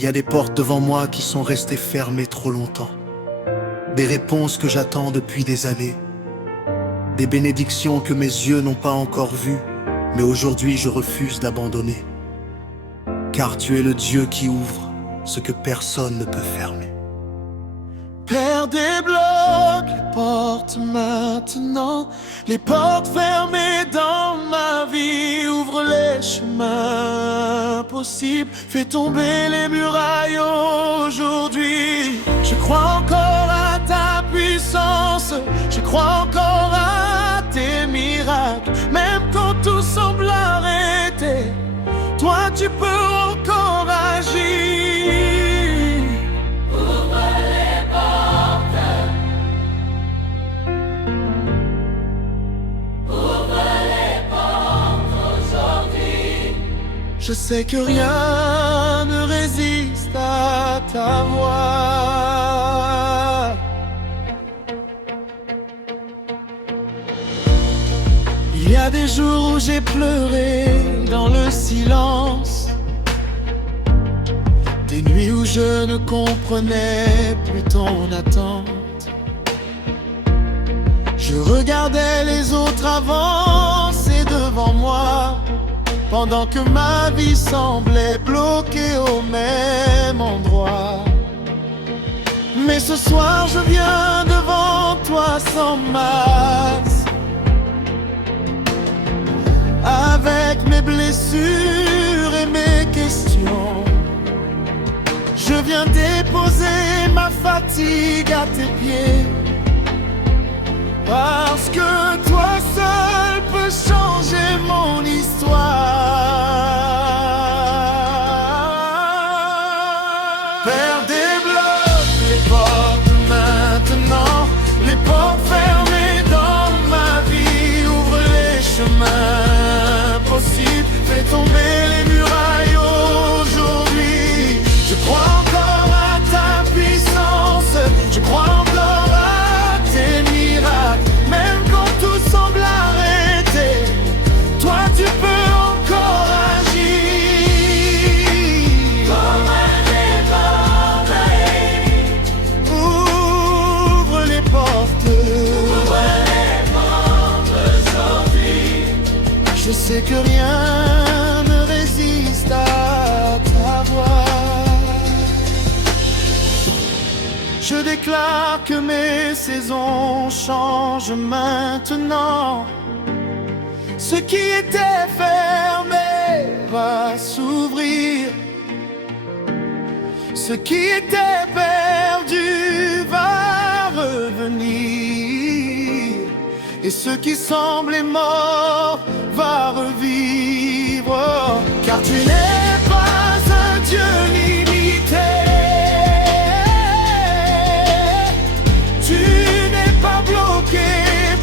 Il y a des portes devant moi qui sont restées fermées trop longtemps. Des réponses que j'attends depuis des années. Des bénédictions que mes yeux n'ont pas encore vues. Mais aujourd'hui je refuse d'abandonner. Car tu es le Dieu qui ouvre ce que personne ne peut fermer. Père, débloque les portes maintenant. Les portes fermées dans ma vie. Ouvre les chemins possibles. Fais tomber les murailles aujourd'hui. Je crois encore à ta puissance. Je crois encore à tes miracles. Même quand tout semble arrêté, toi tu peux encore agir. Je sais que rien ne résiste à ta voix. Il y a des jours où j'ai pleuré dans le silence, des nuits où je ne comprenais plus ton attente. Je regardais les autres avancer devant moi, pendant que ma vie semblait bloquée au même endroit. Mais ce soir je viens devant toi sans masque, avec mes blessures et mes questions. Je viens déposer ma fatigue à tes pieds, parce que toi seul peux changer mon histoire. Père, débloque les portes maintenant. Les portes fermées dans ma vie. Ouvre les chemins possibles. Fais tomber les murailles aujourd'hui. Je crois encore à ta puissance. Je crois encore à tes miracles. Même quand tout semble arrêté, toi tu peux encore agir. Comme un éventail. Ouvre les portes. Ouvre les portes aujourd'hui. Je sais que rien ne résiste à ta voix. Je déclare que mes saisons changent maintenant. Ce qui était fermé va s'ouvrir. Ce qui était perdu va revenir. Et ce qui semblait mort va revivre. Car tu n'es pas un Dieu limité. Bloqué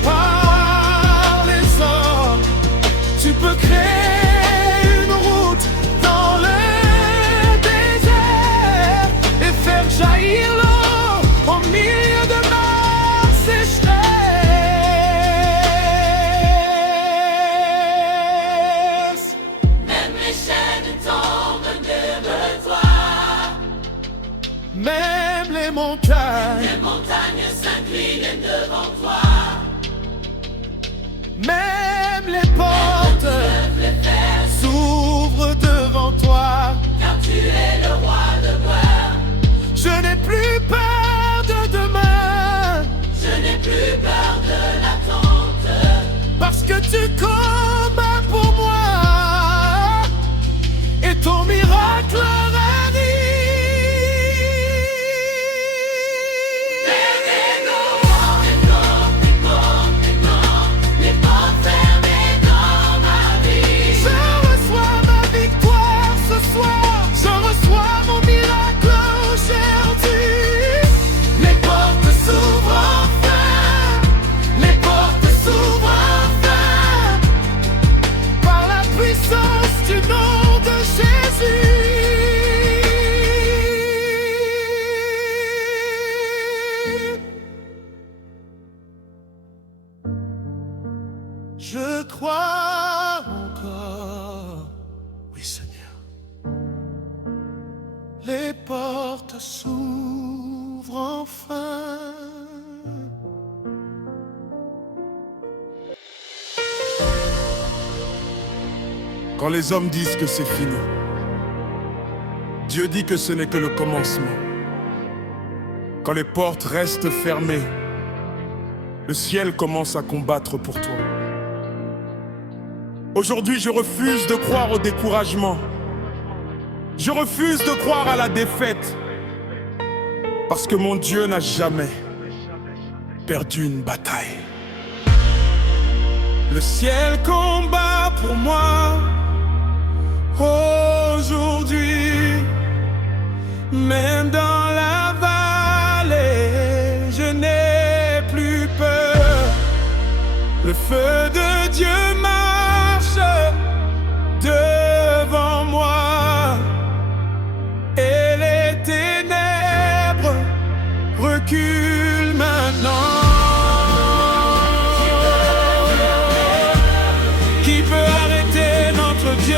par les hommes, tu peux créer une route dans le désert et faire jaillir l'eau au milieu de ma sécheresse. Même les chaînes tombent devant toi. Même les montagnes s'inclinent devant toi. Même les portes s'ouvrent devant toi. Car tu es le roi de gloire. Je n'ai plus peur de demain. Je n'ai plus peur de l'attente. Parce que tu combats pour moi. Et ton miracle arrive. Je crois encore, oui Seigneur, les s'ouvre enfin. Quand les hommes disent que c'est fini, Dieu dit que ce n'est que le commencement. Quand les portes restent fermées, le ciel commence à combattre pour toi. Aujourd'hui, je refuse de croire au découragement. Je refuse de croire à la défaite. Parce que mon Dieu n'a jamais perdu une bataille. Le ciel combat pour moi. Aujourd'hui, même dans la vallée, je n'ai plus peur. Le feu de Dieu marche devant moi et les ténèbres reculent maintenant. Qui peut arrêter notre Dieu?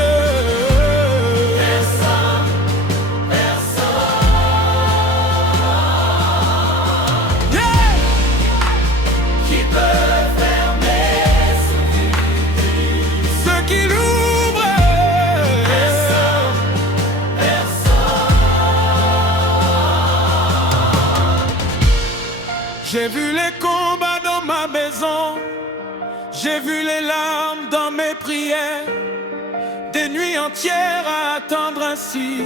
J'ai vu les combats dans ma maison, j'ai vu les larmes dans mes prières, des nuits entières à attendre ainsi,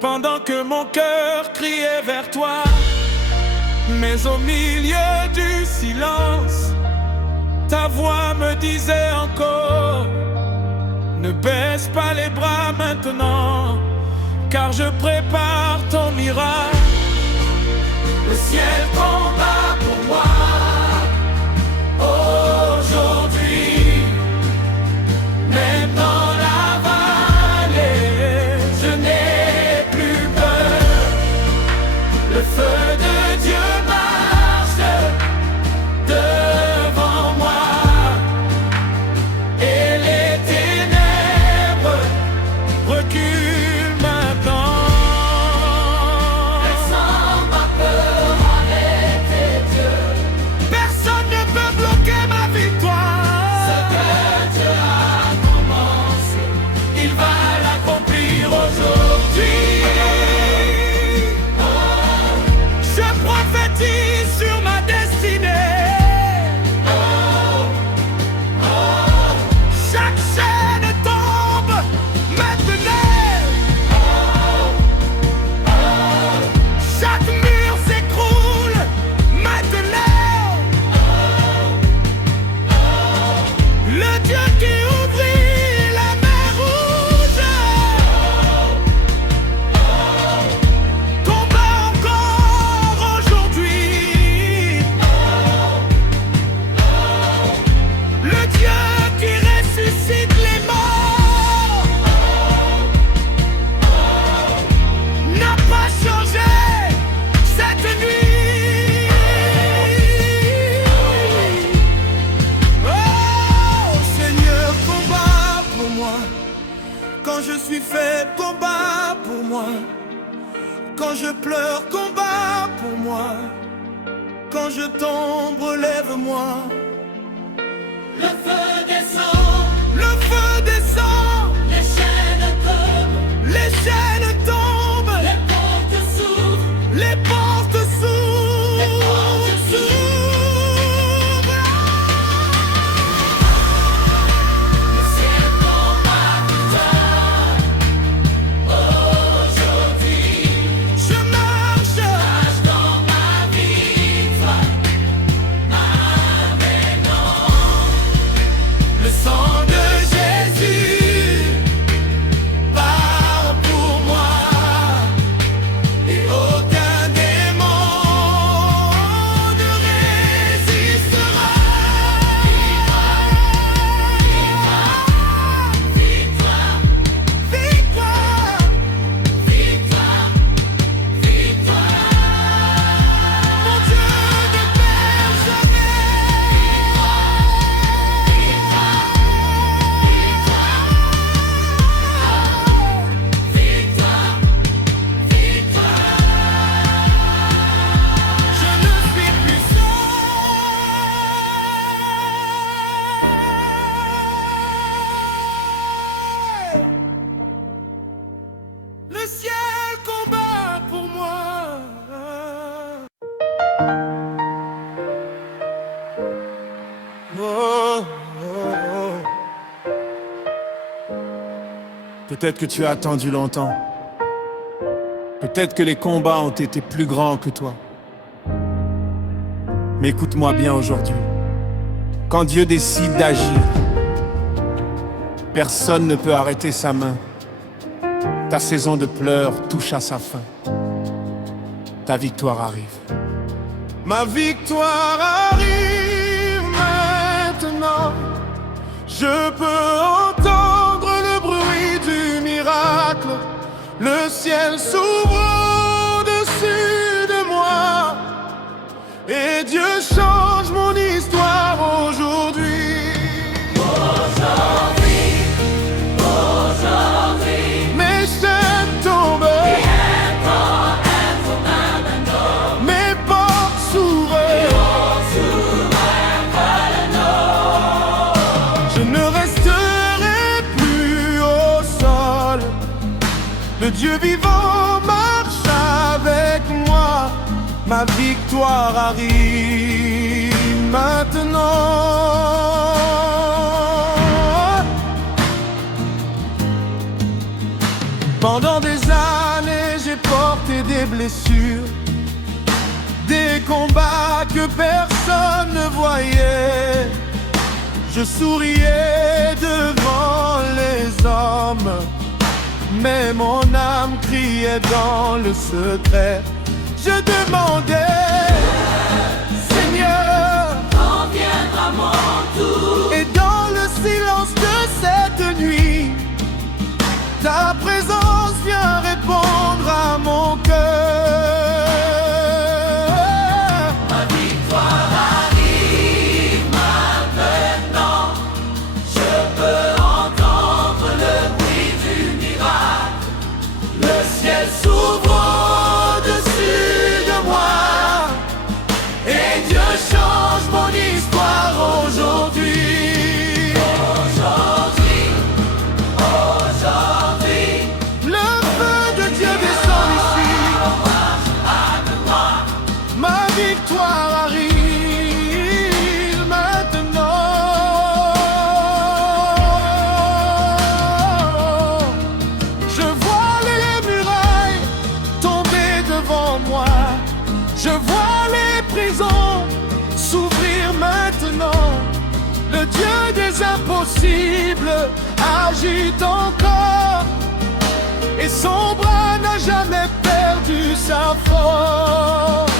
pendant que mon cœur criait vers toi. Mais au milieu du silence, ta voix me disait encore: ne baisse pas les bras maintenant, car je prépare ton miracle. Le ciel combat pour moi aujourd'hui, même dans la vallée, je n'ai plus peur. Le feu de Dieu marche devant moi et les ténèbres reculent maintenant. Quand je suis faible, combat pour moi. Quand je pleure, combat pour moi. Quand je tombe, relève-moi. Le feu descend, Le feu descend, les chaînes tombent, les chaînes tombent, les portes s'ouvrent, les portes s'ouvrent. les portes s'ouvrent. Le ciel combat pour toi. Aujourd'hui, Je marche dans ma victoire, m'amenant. Peut-être que tu as attendu longtemps. Peut-être que les combats ont été plus grands que toi. Mais écoute-moi bien aujourd'hui. Quand Dieu décide d'agir, personne ne peut arrêter sa main. Ta saison de pleurs touche à sa fin. Ta victoire arrive. Ma victoire arrive maintenant. Je peux entendre le bruit du miracle. Le ciel s'ouvre au-dessus de moi. Et Dieu change mon histoire aujourd'hui. Mes chaînes tombent. Mes portes s'ouvrent. Je ne resterai plus au sol. Le Dieu vivant marche avec moi. Ma victoire arrive maintenant. Pendant des années, j'ai porté des blessures, des combats que personne ne voyait. Je souriais devant les hommes, mais mon âme criait dans le secret. Je demandais, Seigneur, Quand viendra mon tour, et dans le silence de cette nuit, ta présence vient répondre à mon cœur. ma victoire arrive maintenant. Je peux entendre le bruit du miracle. Le ciel s'ouvre au-dessus de moi. Et Dieu change mon histoire aujourd'hui. Le feu de Dieu descend ici. Ma victoire arrive maintenant. Je vois les murailles tomber devant moi. Je vois les prisons s'ouvrir maintenant. Le Dieu des impossibles agit encore. Et son bras n'a jamais perdu sa force.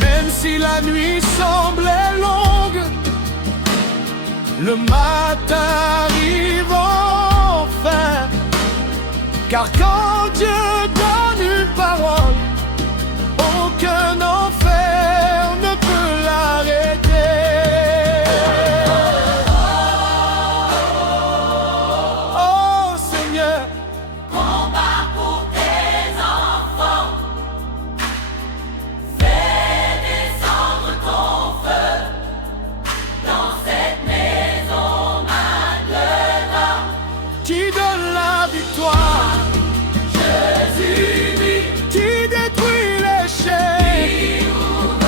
Même si la nuit semblait longue, le matin arrive enfin. Car quand Dieu donne une parole, aucun enfer ne peut l'arrêter. Oh Seigneur, Combat pour tes enfants. Fais descendre ton feu dans cette maison maintenant. qui donne la victoire, Jésus, qui détruit les chaînes, qui ouvre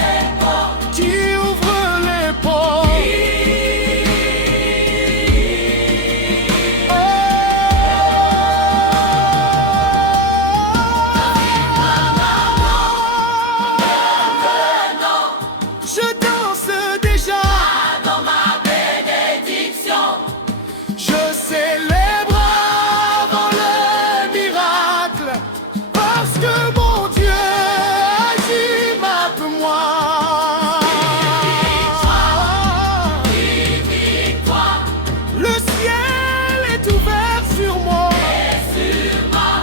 les portes. qui ouvre les portes. Je danse déjà, Dans ma bénédiction, je célèbre avant le miracle, parce que mon Dieu agit moi. victoire Le ciel est ouvert sur moi. est sur moi.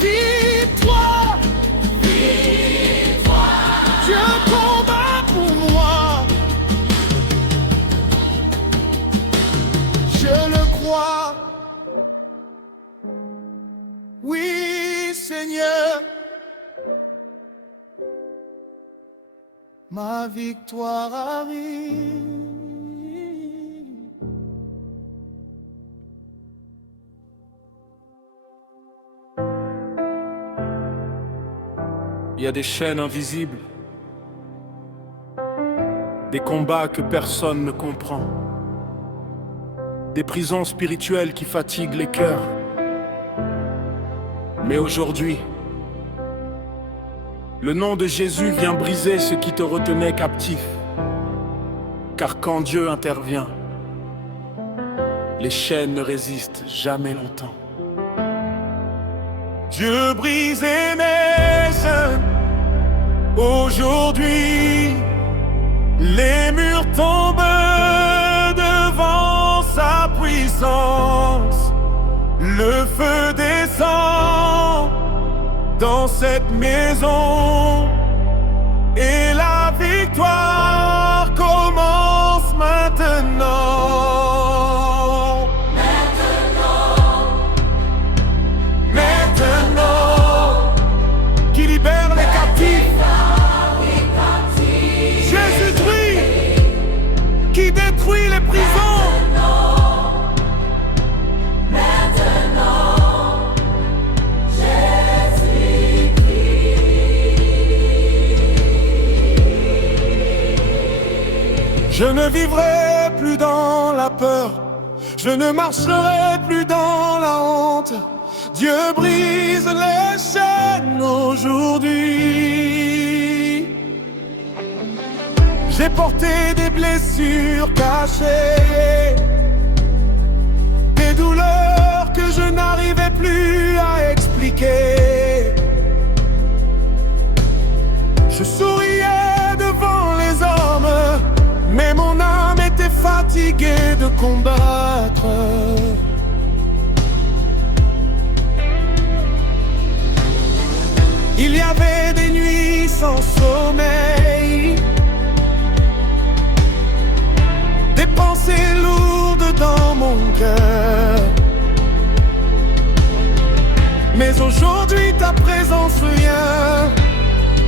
Victoire, Dieu combat pour moi. Je le crois. Oui, Seigneur. Ma victoire arrive. Il y a des chaînes invisibles, des combats que personne ne comprend. des prisons spirituelles qui fatiguent les cœurs. Mais aujourd'hui, le nom de Jésus vient briser ce qui te retenait captif. Car quand Dieu intervient, les chaînes ne résistent jamais longtemps. Dieu brise mes chaînes. Aujourd'hui, les murs tombent devant sa puissance. Le feu descend dans cette maison et la victoire commence maintenant. Maintenant, qui libère les captifs. Jésus-Christ, qui détruit les prisons. Je ne vivrai plus dans la peur, je ne marcherai plus dans la honte. Dieu brise les chaînes aujourd'hui. J'ai porté des blessures cachées, des douleurs que je n'arrivais plus à expliquer. Je souriais devant les hommes, mais mon âme était fatiguée de combattre. Il y avait des nuits sans sommeil, des pensées lourdes dans mon cœur. Mais aujourd'hui ta présence vient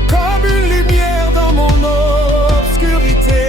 comme une lumière dans mon obscurité.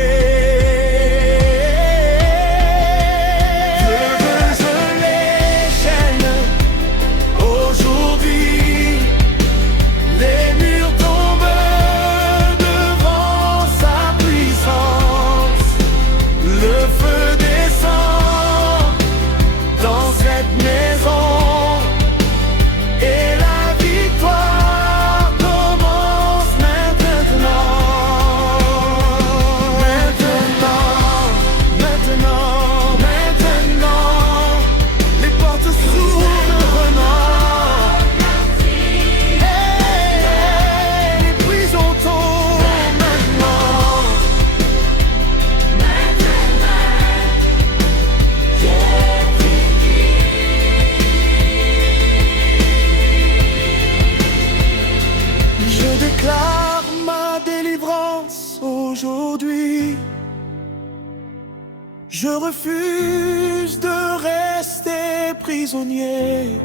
Je refuse de rester prisonnier.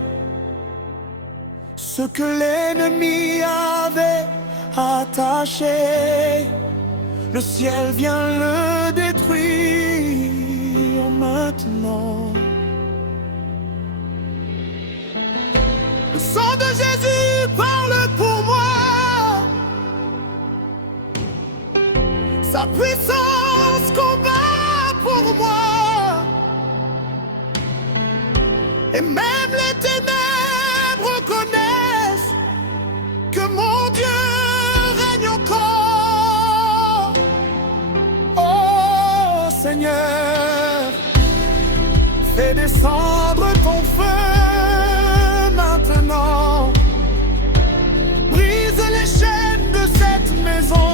Ce que l'ennemi avait attaché, le ciel vient le détruire maintenant. Le sang de Jésus parle pour moi. Sa puissance combat pour moi. Et même les ténèbres reconnaissent que mon Dieu règne encore. Oh Seigneur, fais descendre ton feu maintenant. Brise les chaînes de cette maison.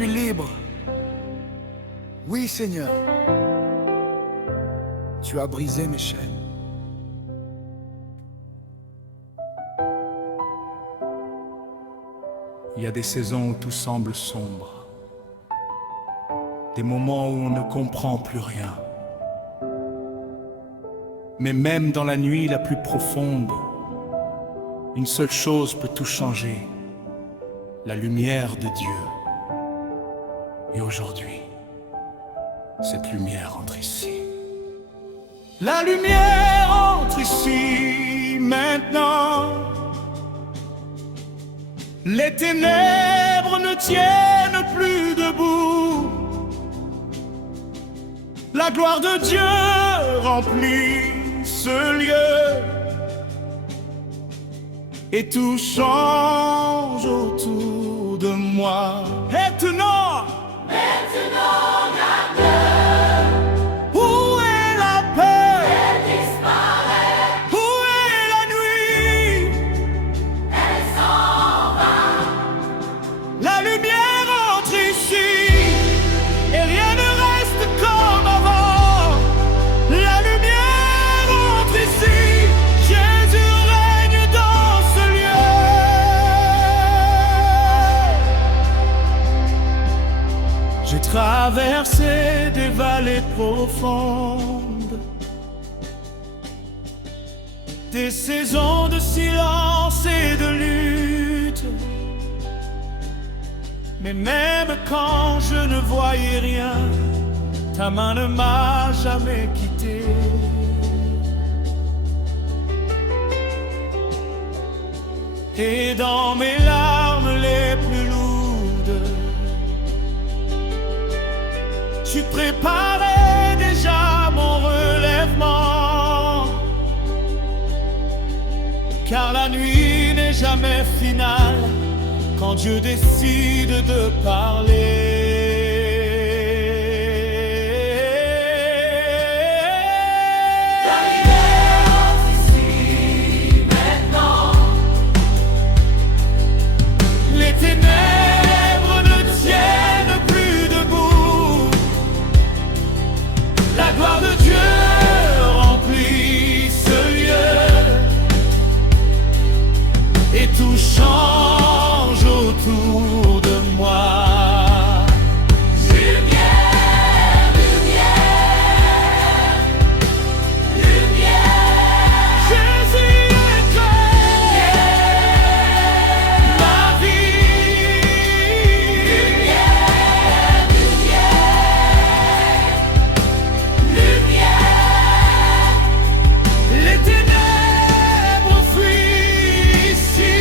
suis libre. Oui, Seigneur. Tu as brisé mes chaînes. Il y a des saisons où tout semble sombre, des moments où on ne comprend plus rien. Mais même dans la nuit la plus profonde, une seule chose peut tout changer, la lumière de Dieu. Et aujourd'hui, cette lumière entre ici. La lumière entre ici maintenant. Les ténèbres ne tiennent plus debout. La gloire de Dieu remplit ce lieu. Et tout change autour de moi. Maintenant, la peur, où est la paix? elle disparaît, Où est la nuit? elle s'en va. La lumière entre ici et rien ne reste comme avant. La lumière entre ici, Jésus règne dans ce lieu. J'ai traversé des vallées profondes, des saisons de silence et de lutte. Mais même quand je ne voyais rien, ta main ne m'a jamais quitté. Et dans mes larmes les plus lourdes, tu préparais déjà mon relèvement. Car la nuit n'est jamais finale quand Dieu décide de parler. La lumière entre ici maintenant. Les ténèbres ne tiennent plus debout. La gloire de Dieu remplit ce lieu. Et tout change autour de moi. Lumière, lumière, lumière. Jésus éclaire ma vie. Lumière, Les ténèbres fuient ici.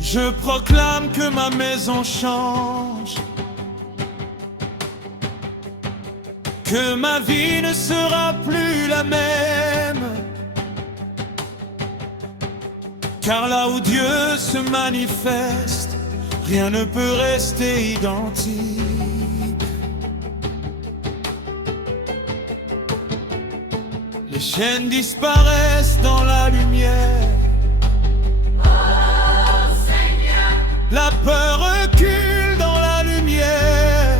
Je proclame que ma maison change, que ma vie ne sera plus la même. Car là où Dieu se manifeste, rien ne peut rester identique. Les chaînes disparaissent dans la lumière. La peur recule dans la lumière.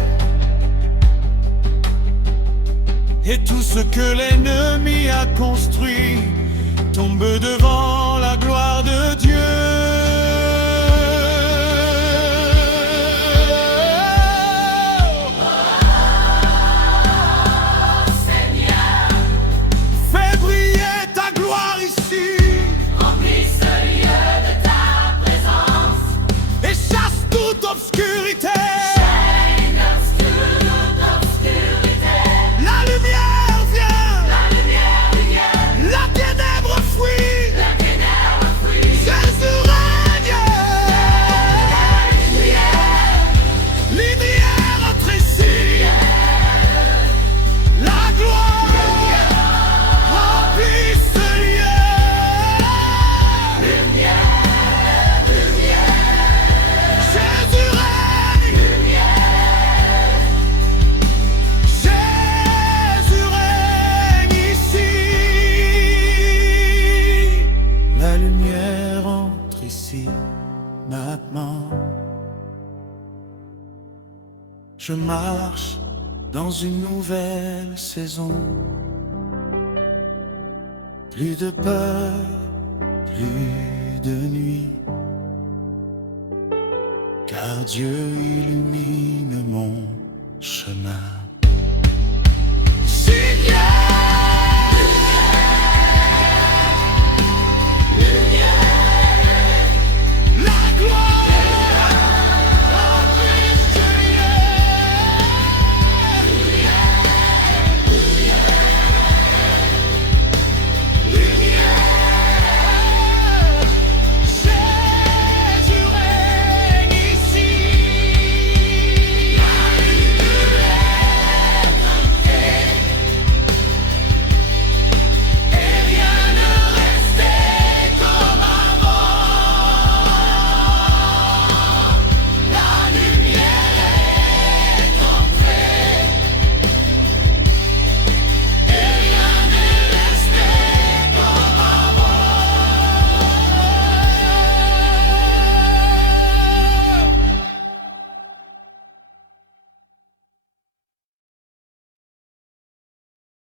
Et tout ce que l'ennemi a construit tombe devant la gloire de Dieu. Fais briller ta gloire ici remplis ce lieu de ta présence. et chasse toute obscurité. Chaîne d'obscurité. La lumière vient, La lumière vient, la ténèbre fuit. la ténèbre fuit. Jésus règne. Lumière entre ici. La gloire remplit ce lieu. Jésus règne. je marche dans une nouvelle saison. Plus de peur, plus de nuit, car Dieu illumine mon chemin.